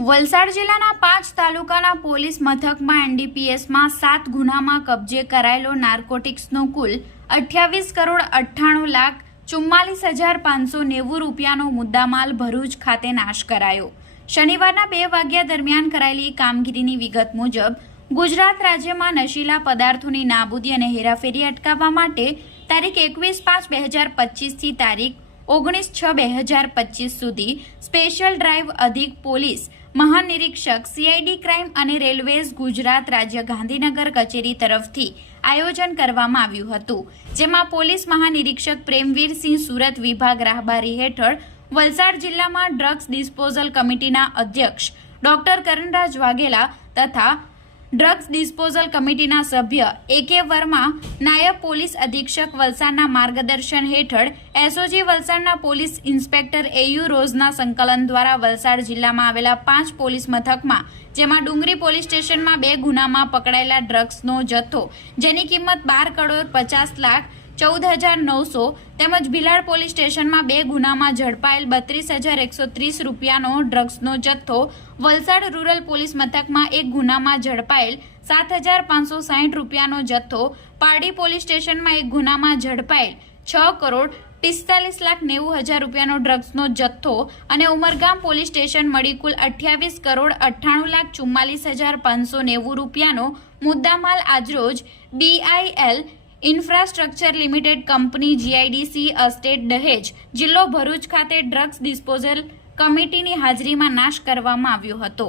વલસાડ જિલ્લાના 5 તાલુકાના પોલીસ મથકમાં એનડીપીએસમાં 7 ગુનામાં કબજે કરાયેલો નાર્કોટિક્સનો કુલ 28,98,44,590 રૂપિયાનો મુદ્દામાલ ભરૂચ ખાતે નાશ કરાયો। શનિવારના 2 વાગ્યા દરમિયાન કરાયેલી કામગીરીની વિગત મુજબ ગુજરાત રાજ્યમાં નશીલા પદાર્થોની નાબૂદી અને હેરાફેરી અટકાવવા માટે તારીખ 21/5/2025 થી તારીખ 19/6/2025 સુધી સ્પેશિયલ ડ્રાઈવ અધિક પોલીસ મહાનિરીક્ષક સીઆઈડી ક્રાઇમ અને રેલવેઝ ગુજરાત રાજ્ય ગાંધીનગર કચેરી તરફથી આયોજન કરવામાં આવ્યું હતું, જેમાં પોલીસ મહાનિરીક્ષક પ્રેમવીરસિંહ સુરત વિભાગ રાહબારી હેઠળ વલસાડ જિલ્લામાં ડ્રગ્સ ડિસ્પોઝલ કમિટીના અધ્યક્ષ ડોક્ટર કરણરાજ વાઘેલા તથા ડ્રગ્સ ડિસ્પોઝલ કમિટીના સભ્ય AK વર્મા, નાયબ પોલીસ અધિક્ષક વલસાડના માર્ગદર્શન હેઠળ એસઓજી વલસાડના પોલીસ ઇન્સ્પેક્ટર AU રોઝના સંકલન દ્વારા વલસાડ જિલ્લામાં આવેલા 5 પોલીસ મથકમાં, જેમાં ડુંગરી પોલીસ સ્ટેશનમાં 2 ગુનામાં પકડાયેલા ડ્રગ્સનો જથ્થો જેની કિંમત 12,14,14,900 તેમજ ભિલાડ પોલીસ સ્ટેશનમાં 2 ગુનામાં ઝડપાયેલ 32,130 રૂપિયાનો ડ્રગ્સનો જથ્થો, વલસાડ રૂરલ પોલીસ મથકમાં 1 ગુનામાં ઝડપાયેલ 7,560 રૂપિયાનો જથ્થો, પારડી પોલીસ સ્ટેશનમાં 1 ગુનામાં ઝડપાયેલ 6,45,90,000 રૂપિયાનો ડ્રગ્સનો જથ્થો અને ઉમરગામ પોલીસ સ્ટેશન મળી કુલ 28,98,44,590 રૂપિયાનો મુદ્દામાલ આજરોજ BIL infrastructure limited company GIDC estate દહેજ જિલ્લો ભરૂચ ખાતે ડ્રગ્સ ડિસ્પોઝલ કમિટીની હાજરીમાં નાશ કરવામાં આવ્યો હતો।